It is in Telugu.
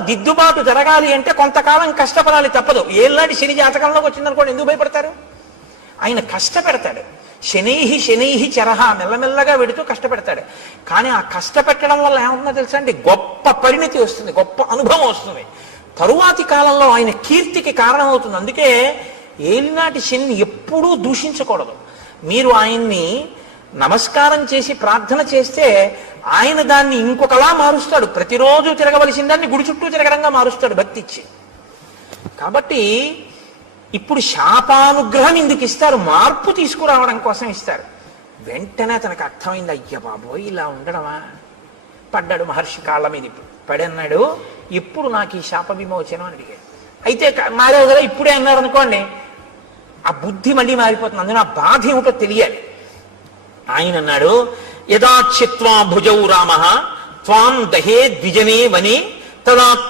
దిద్దుబాటు జరగాలి అంటే కొంతకాలం కష్టపడాలి తప్పదు. ఏళ్ళనాటి శని జాతకంలోకి వచ్చిందనుకోండి ఎందుకు భయపడతారు? ఆయన కష్టపెడతాడు. శనైహి శనైహి చరహ మెల్లమెల్లగా వెడుతూ కష్టపెడతాడు. కానీ ఆ కష్టపెట్టడం వల్ల ఏమవుతుందో తెలుసా అండి? గొప్ప పరిణతి వస్తుంది గొప్ప అనుభవం వస్తుంది. తరువాతి కాలంలో ఆయన కీర్తికి కారణమవుతుంది. అందుకే ఏలినాటి శని ఎప్పుడూ దూషించకూడదు. మీరు ఆయన్ని నమస్కారం చేసి ప్రార్థన చేస్తే ఆయన దాన్ని ఇంకొకలా మారుస్తాడు. ప్రతిరోజు తిరగవలసిన దాన్ని గుడి చుట్టూ తిరగడంగా మారుస్తాడు భక్తి ఇచ్చి కాబట్టి ఇప్పుడు శాపానుగ్రహం ఎందుకు ఇస్తారు. మార్పు తీసుకురావడం కోసం ఇస్తారు. వెంటనే తనకు అర్థమైంది అయ్య బాబోయ్ ఇలా ఉండడమా? పడ్డాడు మహర్షి కాళ్ళ మీద ఇప్పుడు. పడన్నాడు ఇప్పుడు నాకు ఈ శాప విమోచనం అని అడిగాడు. అయితే మారేవు కదా ఇప్పుడే అన్నారు అనుకోండి ఆ బుద్ధి మళ్ళీ మారిపోతుంది. అందులో ఆ బాధ ఏమిటో తెలియాలి. ఆయన అన్నాడు యదాచిత్వా భుజౌ రామ త్వాం దహే ద్విజమే వనే తదా